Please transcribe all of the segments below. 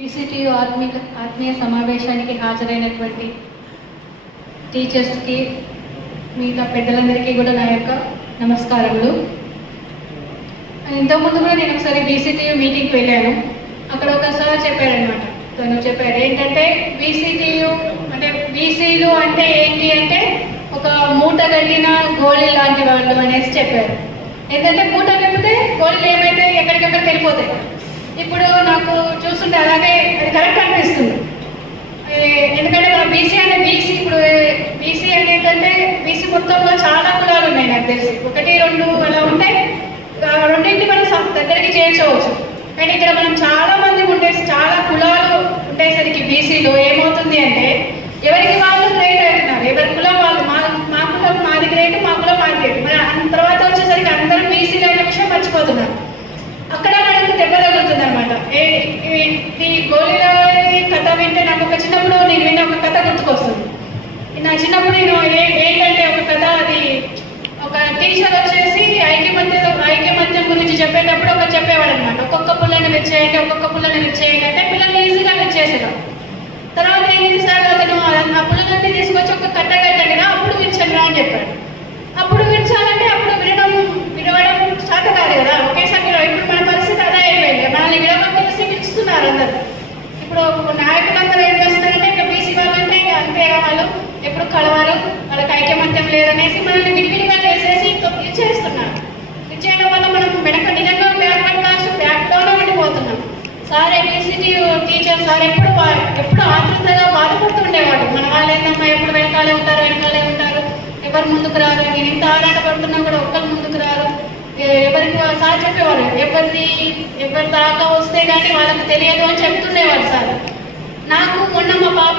బీసీటీయూ ఆత్మీయ ఆత్మీయ సమావేశానికి హాజరైనటువంటి టీచర్స్కి మిగతా పెద్దలందరికీ కూడా నా యొక్క నమస్కారములు. ఇంతకుముందు కూడా నేను ఒకసారి బీసీటీయూ మీటింగ్కి వెళ్ళాను. అక్కడ ఒక సార్ చెప్పారనమాట తను చెప్పారు ఏంటంటే బీసీటీయూ అంటే బీసీలు అంటే ఏంటి అంటే ఒక మూట కట్టిన గోళీ లాంటి వాళ్ళు అనేసి చెప్పారు. ఏంటంటే మూట కట్టితే గోళీలు ఏమైతే ఎక్కడికెక్కడికి వెళ్ళిపోతాయి. ఇప్పుడు నాకు చూస్తుంటే అలాగే అది కరెక్ట్ అనిపిస్తుంది. ఎందుకంటే మన బీసీ అంటే బీసీ ఇప్పుడు బీసీ అంటే ఏంటంటే బీసీ మొత్తంలో చాలా కులాలు ఉన్నాయి నాకు తెలిసి. ఒకటి రెండు అలా ఉంటాయి రెండింటిని మనం దగ్గరికి చేర్చవచ్చు. కానీ ఇక్కడ మనం చాలా మంది ఉండే చాలా కులాలు ఉండేసరికి బీసీలో ఏమవుతుంది అంటే ఎవరికి వాళ్ళు గ్రేట్ అవుతున్నారు ఎవరి కులం వాళ్ళు మా మా కులం మాది గ్రేట్ మా కులం మాది గ్రేట్ మరి అన్- తర్వాత వచ్చేసరికి అందరూ బీసీలు అనే విషయం మర్చిపోతున్నారు అక్కడ మనకు దెబ్బ అనమాట ఈ గోళీల కథ వింటే నాకు ఒక చిన్నప్పుడు నేను విన్న ఒక కథ గుర్తుకొస్తుంది. నా చిన్నప్పుడు నేను ఏంటంటే ఒక కథ అది ఒక టీచర్ వచ్చేసి ఐక్యమత్యం ఐక్యమత్యం గురించి చెప్పేటప్పుడు ఒక చెప్పేవాడు అనమాట ఒక్కొక్క పుల్లని తెచ్చేయండి ఒక్కొక్క పుల్లని తెచ్చేయండి అంటే పిల్లలు ఈజీగా విచ్చేసేవారు. తర్వాత ఏం చేశాడు అతను ఆ పుల్లలన్నీ తీసుకొచ్చి ఒక కట్ట కట్టండి అప్పుడు విచ్చండి రా అని చెప్పాడు. అప్పుడు విడిచాలంటే అప్పుడు వినడం విడవడం స్టార్ట్ కాదు కదా ఒకేసారి విడవ- ఇప్పుడు మన పరిస్థితి అదే అయిపోయింది మనల్ని విడవడం తెలిసి పిలుస్తున్నారు అందరు ఇప్పుడు నాయకులందరూ ఏం చేస్తున్నారంటే ఇంకా బీసీ వాళ్ళు అంటే ఇంకా అంతే వాళ్ళు ఎప్పుడు వాళ్ళకి ఐక్యమత్యం లేదనేసి మనల్ని విడివిడిగా చేసేసి ఇచ్చేస్తున్నారు ఇచ్చేయడం వల్ల మనం వెనక నిజంగా బ్యాక్వర్డ్ కాస్ట్ బ్యాక్లోనే ఉండిపోతున్నాం. సార్ ఏబిసిటీ టీచర్ సార్ ఎప్పుడు ఎప్పుడు ఆతృతగా బాధపడుతుండేవాడు మన వాళ్ళు ఏందమ్మా ఎప్పుడు వెనకాలే ఉంటారు వెనకాలే ఉంటారు? ఎవరు ముందుకు రారు? నేను ఎంత ఆరాటపడుతున్నా కూడా ఒక్కరు ముందుకు రారు. ఎవరికి సార్ చెప్పేవారు ఎవరిది ఎవరి దాకా వస్తే కానీ వాళ్ళకి తెలియదు అని చెప్తుండేవారు సార్ నాకు మొన్న మా పాప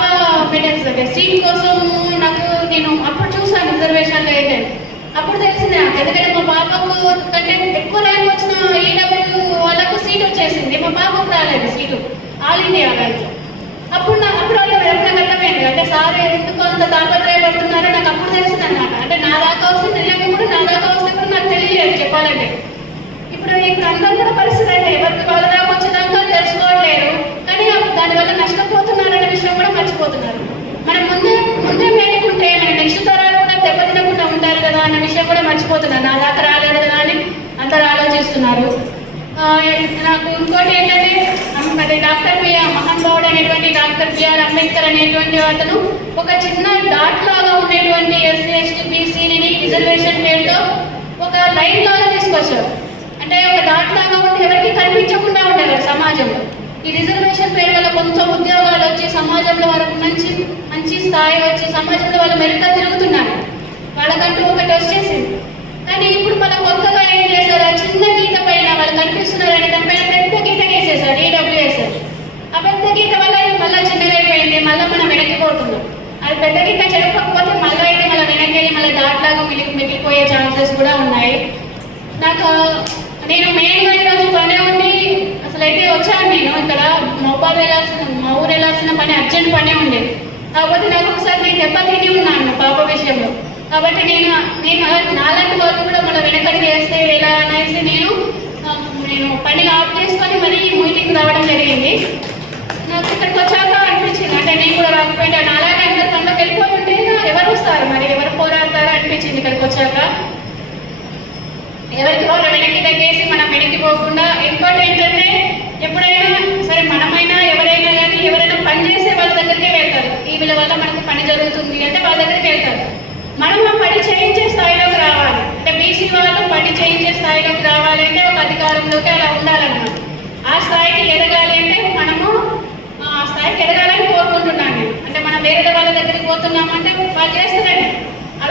మెడల్స్ సీట్ కోసం నాకు నేను అప్పుడు చూసాను రిజర్వేషన్లో ఏంటంటే అప్పుడు తెలిసింది నాకు ఎందుకంటే మా పాపకు కంటే ఎక్కువ ర్యాంక్ వచ్చిన ఈడబ్ల్యూ వాళ్ళకు సీట్ వచ్చేసింది. మా పాపకు రాలేదు సీటు. ఆల్ ఇండియా వాళ్ళకి. అప్పుడు నా అప్పుడు వాళ్ళు నాకు అర్థమైంది. అంటే సార్ ఎందుకు అంత తాపత్రయపడుతున్నారో నాకు అప్పుడు తెలిసింది అన్నమాట. అంటే నా దాకా వస్తే తెలియక కూడా నా దాకా వస్తే కూడా నాకు తెలియలేదు చెప్పాలంటే. ఇప్పుడు ఇక్కడ అందరూ కూడా పరిస్థితి అంటే ఎవరికి వాళ్ళ దాకా వచ్చేదాకా తెలుసుకోవట్లేదు. కానీ దానివల్ల నష్టపోతున్నారనే విషయం కూడా మర్చిపోతున్నారు. మనం ముందే ముందే మేలుకుంటే మన నెక్స్ట్ తరాలు కూడా దెబ్బతినకుండా ఉంటారు కదా అన్న విషయం కూడా మర్చిపోతున్నారు నా దాకా రాలేదు కదా అని అందరు ఆలోచిస్తున్నారు నాకు ఇంకోటి ఏంటంటే అమ్- అది డాక్టర్ బిఆర్ మహానుభావుడు అనేటువంటి డాక్టర్ బిఆర్ అంబేద్కర్ అనేటువంటి అతను ఒక చిన్న డాట్ లాగా ఉండేటువంటి ఎస్సీ ఎస్టీ బీసీని రిజర్వేషన్ పేరుతో ఒక లైన్ లాగా తీసుకొచ్చారు అంటే ఒక డాట్ లాగా ఉండి ఎవరికి కనిపించకుండా ఉండేవారు సమాజంలో. ఈ రిజర్వేషన్ పేరు వల్ల కొంచెం ఉద్యోగాలు వచ్చి సమాజంలో వాళ్ళకు మంచి మంచి స్థాయి వచ్చి సమాజంలో వాళ్ళు మెరుగ్గా తిరుగుతున్నారు. వాళ్ళకంటూ ఒకటి వచ్చేసింది కానీ ఇప్పుడు మన కొత్తగా నాకు నేను మెయిన్గా ఈరోజు పని ఉండి అసలు అయితే వచ్చాను నేను ఇక్కడ. మొబైల్ వెళ్ళాల్సిన మా ఊరు వెళ్ళాల్సిన పని అర్జెంట్ పనే ఉండేది కాకపోతే నాకు ఒకసారి నేను దెబ్బతిని ఉన్నాను పాప విషయంలో. కాబట్టి నేను నేను నాలాంటి వాళ్ళు కూడా మన వెనకటి చేస్తే ఎలా అనేసి నేను నేను పని ఆఫ్ చేసుకొని మరీ మీటింగ్ రావడం జరిగింది నాకు ఇక్కడికి వచ్చాక అనిపించింది అంటే నేను కూడా రాకపోయినా నాలాగే అందరు పనిలోకి వెళ్ళిపోతుంటే ఎవరు వస్తారు మరి ఎవరు పోరాడతారో అనిపించింది ఇక్కడికి వచ్చాక ఎవరికి వాళ్ళు వెనక్కి తగ్గేసి మనం వెనక్కి పోకుండా ఇంకోటి ఏంటంటే ఎప్పుడైనా సరే మనమైనా ఎవరైనా కానీ ఎవరైనా పని చేసే వాళ్ళ దగ్గరికి వెళ్తారు. ఈ వీళ్ళ వల్ల మనకు పని జరుగుతుంది అంటే వాళ్ళ దగ్గరికి వెళ్తారు. మనం ఆ పని చేయించే స్థాయిలోకి రావాలి. అంటే బీసీ వాళ్ళు పని చేయించే స్థాయిలోకి రావాలి అంటే ఒక అధికారంలోకి అలా ఉండాలన్నమాట. ఆ స్థాయికి ఎదగాలి అంటే మనము ఆ స్థాయికి ఎదగాలని కోరుకుంటున్నాను అంటే మనం వేరే వాళ్ళ దగ్గరికి పోతున్నామంటే వాళ్ళు చేస్తున్నాయి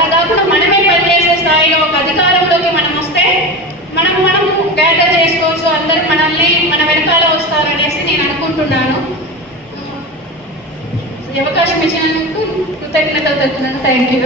అలా కాకుండా మనమే పనిచేసే స్థాయిలో ఒక అధికారంలోకి మనం వస్తే మనం మనం గ్యాదర్ చేసుకోవచ్చు అందరు మనల్ని మన వెనకాల వస్తారనేసి నేను అనుకుంటున్నాను. అవకాశం ఇచ్చినందుకు కృతజ్ఞతలు తెలుపుతున్నాను. Thank you